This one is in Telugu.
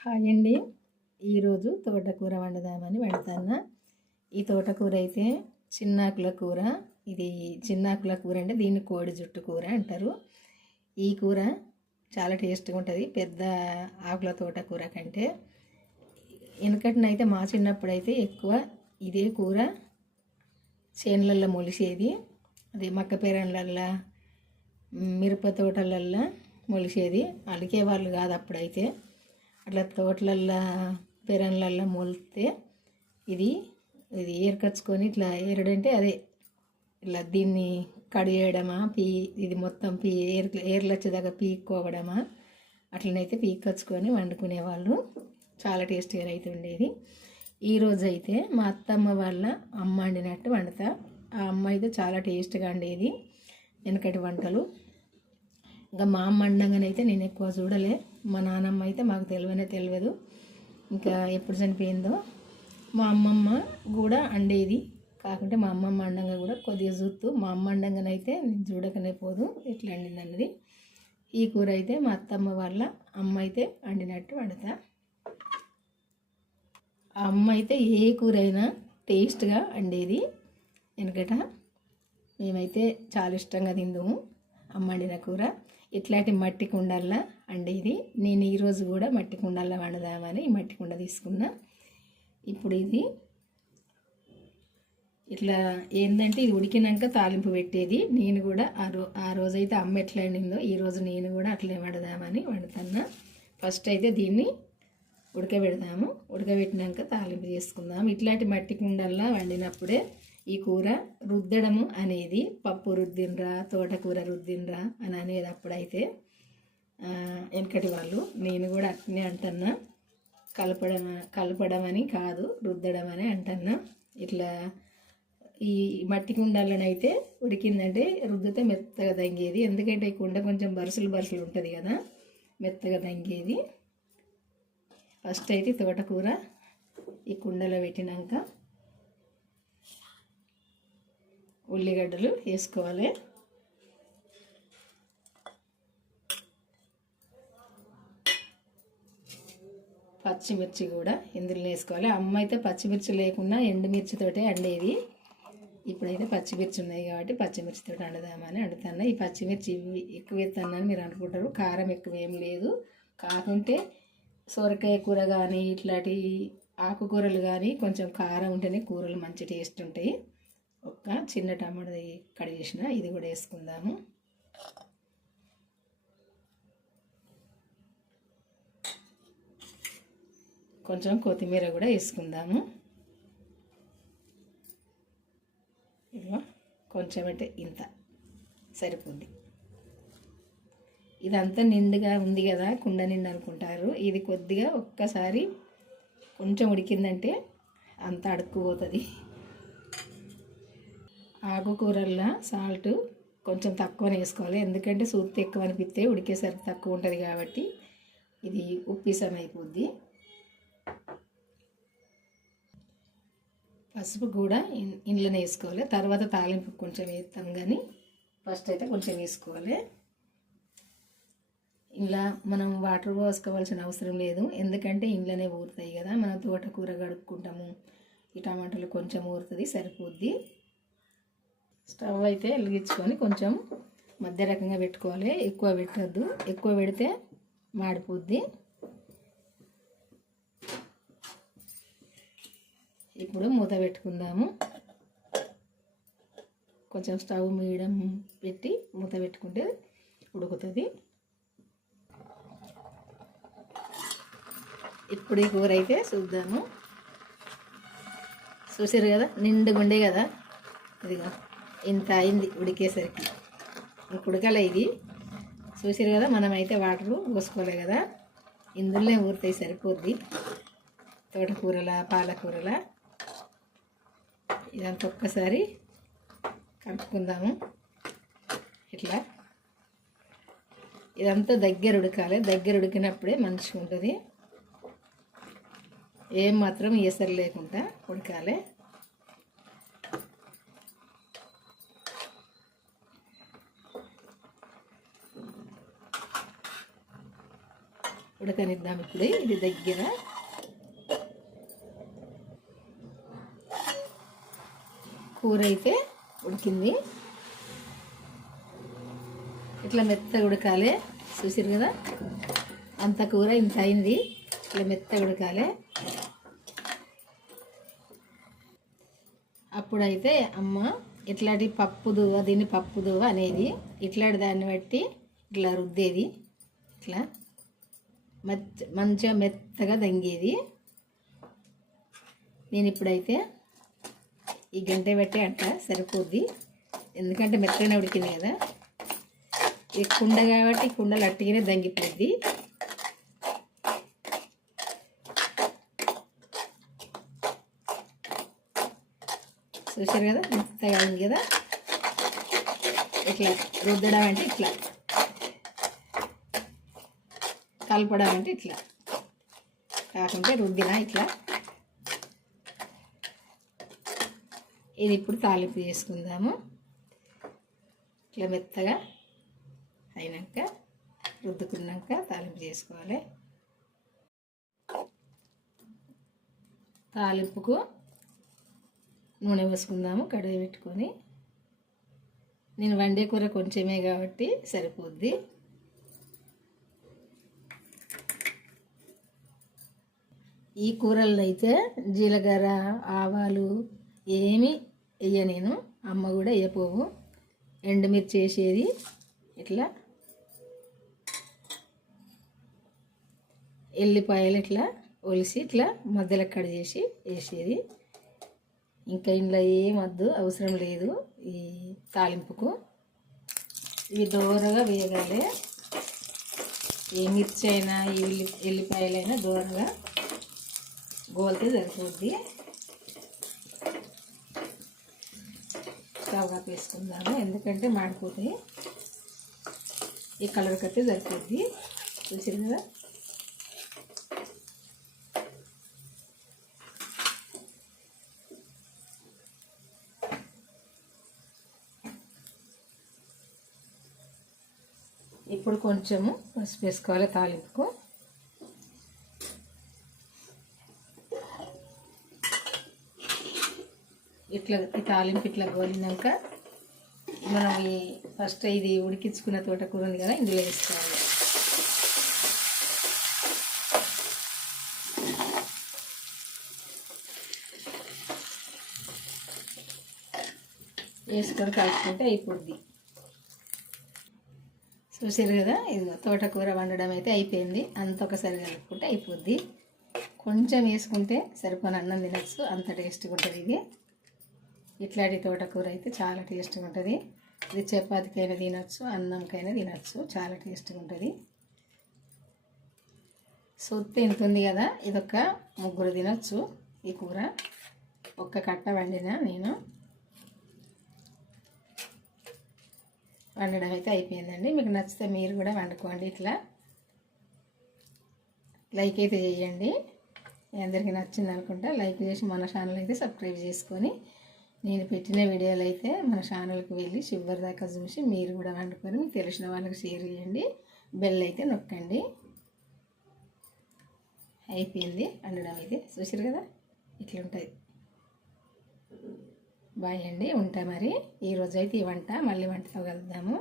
హాయ్ అండి. ఈరోజు తోటకూర వండుదామని వండుతున్నా. ఈ తోటకూర అయితే చిన్నాకుల కూర. ఇది చిన్నాకుల కూర అంటే దీన్ని కోడి జుట్టు కూర అంటారు. ఈ కూర చాలా టేస్ట్గా ఉంటుంది పెద్ద ఆకుల తోటకూర కంటే. వెనకటినైతే మా చిన్నప్పుడైతే ఎక్కువ ఇదే కూర చేనులల్లో మొలిసేది. అది మక్క పేరంలల్లో మిరప తోటలల్లో మొలిసేది. అలికేవాళ్ళు కాదు అప్పుడైతే. అట్లా తోటలల్లో పెరన్లల్లో మొలితే ఇది ఇది ఏరుకొచ్చుకొని ఇట్లా ఏరడంటే అదే ఇట్లా దీన్ని కడిగేయడమా ఇది మొత్తం ఏర్లు వచ్చేదాకా పీక్కోవడమా అట్లనైతే పీక్కొచ్చుకొని వండుకునేవాళ్ళు. చాలా టేస్టీగా అయితే ఉండేది. ఈరోజు అయితే మా అత్తమ్మ వాళ్ళ అమ్మ వండినట్టు వండుతా. ఆ అమ్మ అయితే చాలా టేస్ట్గా వండేది వెనకటి వంటలు. ఇంకా మా అమ్మ వండంగానైతే నేను ఎక్కువ చూడలే. మా నాన్నమ్మ అయితే మాకు తెలియదు ఇంకా ఎప్పుడు చనిపోయిందో. మా అమ్మమ్మ కూడా వండేది, కాకుంటే మా అమ్మమ్మ వండంగా కూడా కొద్దిగా చూస్తూ మా అమ్మ వండంగానైతే నేను చూడకనే పోదు ఎట్లా వండింది అన్నది. ఈ కూర అయితే మా అత్తమ్మ వాళ్ళ అమ్మ అయితే వండినట్టు వండుతా. ఆ అమ్మ అయితే ఏ కూర అయినా టేస్ట్గా వండేది. ఎందుకట మేమైతే చాలా ఇష్టంగా తిందాము అమ్మ వండిన కూర. ఇట్లాంటి మట్టి కుండల్లో వండేది. నేను ఈరోజు కూడా మట్టి కుండల్లో వండుదామని ఈ మట్టి కుండ తీసుకున్నా. ఇప్పుడు ఇది ఇట్లా ఏంటంటే ఇది ఉడికినాక తాలింపు పెట్టేది. నేను కూడా ఆ రోజైతే అమ్మ ఎట్లా వండిందో ఈరోజు నేను కూడా అట్లే వండుదామని వండుతున్నా. ఫస్ట్ అయితే దీన్ని ఉడకబెడదాము. ఉడకబెట్టినాక తాలింపు చేసుకుందాం. ఇట్లాంటి మట్టి కుండల్లో వండినప్పుడే ఈ కూర రుద్దడము అనేది, పప్పు రుద్దినరా తోటకూర రుద్దినరా అని అనేది అప్పుడైతే వెనకటి వాళ్ళు. నేను కూడా అట్నే అంటున్నా, కలపడం అని కాదు రుద్దడం అని అంటున్నా. ఇట్లా ఈ మట్టి కుండలనైతే ఉడికిందంటే రుద్దితే మెత్తగా దంగేది. ఎందుకంటే ఈ కుండ కొంచెం బరుసులు ఉంటుంది కదా, మెత్తగా దంగేది. ఫస్ట్ అయితే తోటకూర ఈ కుండలో పెట్టినాక ఉల్లిగడ్డలు వేసుకోవాలి. పచ్చిమిర్చి కూడా ఇందులో వేసుకోవాలి. అమ్మ అయితే పచ్చిమిర్చి లేకుండా ఎండుమిర్చితోటే వండేది. ఇప్పుడైతే పచ్చిమిర్చి ఉన్నాయి కాబట్టి పచ్చిమిర్చితో వండుదామని వండుతున్నా. ఈ పచ్చిమిర్చి ఎక్కువ వేస్తానని మీరు అనుకుంటారు, కారం ఎక్కువ ఏం లేదు. కాకుంటే సొరకాయ కూర కానీ ఇట్లాంటి ఆకుకూరలు కానీ కొంచెం కారం ఉంటేనే కూరలు మంచి టేస్ట్ ఉంటాయి. ఒక చిన్న టమాటా కట్ చేసిన ఇది కూడా వేసుకుందాము. కొంచెం కొత్తిమీర కూడా వేసుకుందాము. ఇదిగో కొంచెం అంటే ఇంత సరిపోద్ది. ఇదంతా నిండుగా ఉంది కదా, కుండ నిండు అనుకుంటారు. ఇది కొద్దిగా ఒక్కసారి కొంచెం ఉడికిందంటే అంత అడుక్కుపోతుంది. ఆకుకూరల్లో సాల్ట్ కొంచెం తక్కువనే వేసుకోవాలి. ఎందుకంటే సూప్ ఎక్కువ అనిపిస్తే ఉడికేసరికి తక్కువ ఉంటుంది కాబట్టి ఇది ఉప్పిసం అయిపోద్ది. పసుపు కూడా ఇంట్లోనే వేసుకోవాలి. తర్వాత తాలింపు కొంచెం వేస్తాం కానీ ఫస్ట్ అయితే కొంచెం వేసుకోవాలి. ఇలా మనం వాటర్ పోసుకోవాల్సిన అవసరం లేదు, ఎందుకంటే ఇంట్లోనే ఊరుతాయి కదా. మనం తోటకూర కడుక్కుంటాము, ఈ టమాటాలు కొంచెం ఊరుతుంది సరిపోద్ది. స్టవ్ అయితే వెలిగించుకొని కొంచెం మధ్య రకంగా పెట్టుకోవాలి. ఎక్కువ పెట్టద్దు, ఎక్కువ పెడితే మాడిపోద్ది. ఇప్పుడు మూత పెట్టుకుందాము. కొంచెం స్టవ్ మీడియం పెట్టి మూత పెట్టుకుంటే ఉడుకుతుంది. ఇప్పుడు ఈ కూర అయితే చూద్దాము. చూసారు కదా నిండుగా ఉండే కదా, ఇదిగా ఇంత అయింది ఉడికేసరికి. ఉడకలే ఇది. చూసారు కదా, మనమైతే వాటర్ పోసుకోలే కదా, ఇందులోనే ఊరితే సరిపోద్ది. తోటకూరల పాలకూరల ఇదంతా ఒక్కసారి కలుపుకుందాము. ఇట్లా ఇదంతా దగ్గర ఉడకాలి. దగ్గర ఉడికినప్పుడే మంచిగా ఉంటుంది. ఏం మాత్రం ఎసరు లేకుండా ఉడకాలి. ఉడకనిద్దాం. ఇప్పుడు ఇది దగ్గర కూర అయితే ఉడికింది. ఇట్లా మెత్తగా ఉడకాలి. చూసారు కదా, అంత కూర ఇంత అయింది. ఇట్లా మెత్తగా ఉడకాలి. అప్పుడైతే అమ్మ ఇట్లాంటి పప్పు దువ్వ, దీన్ని పప్పు దువ్వ అనేది, ఇట్లాంటి దాన్ని బట్టి ఇట్లా రుద్దేది, ఇట్లా మంచిగా మెత్తగా దంగేది. నేను ఇప్పుడైతే ఈ గంట పెట్టి అంట సరిపోద్ది, ఎందుకంటే మెత్తగానే ఉడికింది కదా. ఈ కుండ కాబట్టి కుండలు అట్టిగానే దంగిపోద్ది. చూసారు కదా, మెత్తగా అయింది కదా. ఇట్లా రుద్దడం అంటే ఇట్లా, కలపడం అంటే ఇట్లా, కాకుంటే రుద్దిన ఇట్లా. ఇది ఇప్పుడు తాలింపు చేసుకుందాము. ఇట్లా మెత్తగా అయినాక రుద్దుకున్నాక తాలింపు చేసుకోవాలి. తాలింపుకు నూనె పోసుకుందాము. కడాయి పెట్టుకొని, నేను వండే కూర కొంచెమే కాబట్టి సరిపోద్ది. ఈ కూరల్లో అయితే జీలకర్ర, ఆవాలు ఏమి వేయ, నేను అమ్మ కూడా వేయపోవు. ఎండుమిర్చి వేసేది, ఇట్లా ఎల్లిపాయలు ఇట్లా ఒలిసి ఇట్లా మధ్యలో కట్ చేసి వేసేది. ఇంకా ఇంట్లో ఏమద్దు, అవసరం లేదు ఈ తాలింపుకు. ఇవి దూరగా వేయగాలి. ఏ మిర్చి అయినా ఈ ఎల్లిపాయలైనా దూరగా గోలితే సరిపోద్ది. స్టవ్గా వేసుకుందాము, ఎందుకంటే మాడిపోతాయి. ఈ కలర్ కట్టే సరిపోద్ది. చూసారు కదా. ఇప్పుడు కొంచెము పసుపు వేసుకోవాలి తాలింపుకు. ఇట్లా ఈ తాలింపు ఇట్లా గోలినాక మనం ఈ ఫస్ట్ ఇది ఉడికించుకున్న తోటకూర ఉంది కదా, ఇందులో వేసుకోవాలి. వేసుకొని కలుపుకుంటే అయిపోద్ది. చూసారు కదా, ఇది తోటకూర వండడం అయితే అయిపోయింది. అంత ఒకసారి కలుపుకుంటే అయిపోద్ది. కొంచెం వేసుకుంటే సరిపోని అన్నం తినచ్చు, అంత టేస్ట్గా ఉంటుంది ఇది. ఇట్లాంటి తోటకూర అయితే చాలా టేస్ట్గా ఉంటుంది. ఇది చపాతీకైనా తినచ్చు, అన్నంకైనా తినచ్చు, చాలా టేస్ట్గా ఉంటుంది. సొత్తు ఎంత ఉంది కదా, ఇదొక 3 తినచ్చు ఈ కూర. ఒక్క కట్ట వండినా నేను. వండడం అయితే అయిపోయిందండి. మీకు నచ్చితే మీరు కూడా వండుకోండి. ఇట్లా లైక్ అయితే చేయండి. అందరికీ నచ్చింది అనుకుంటా. లైక్ చేసి మన ఛానల్ అయితే సబ్స్క్రైబ్ చేసుకొని, నేను పెట్టిన వీడియోలు అయితే మన ఛానల్కి వెళ్ళి చివరి దాకా చూసి మీరు కూడా వండుకొని మీకు తెలిసిన వాళ్ళకి షేర్ చేయండి. బెల్ అయితే నొక్కండి. అయిపోయింది వండడం అయితే. చూసారు కదా, ఇట్లా ఉంటుంది. బాయ్ అండి, ఉంటా మరి. ఈరోజు అయితే ఈ వంట, మళ్ళీ వంటతో కలుద్దాము.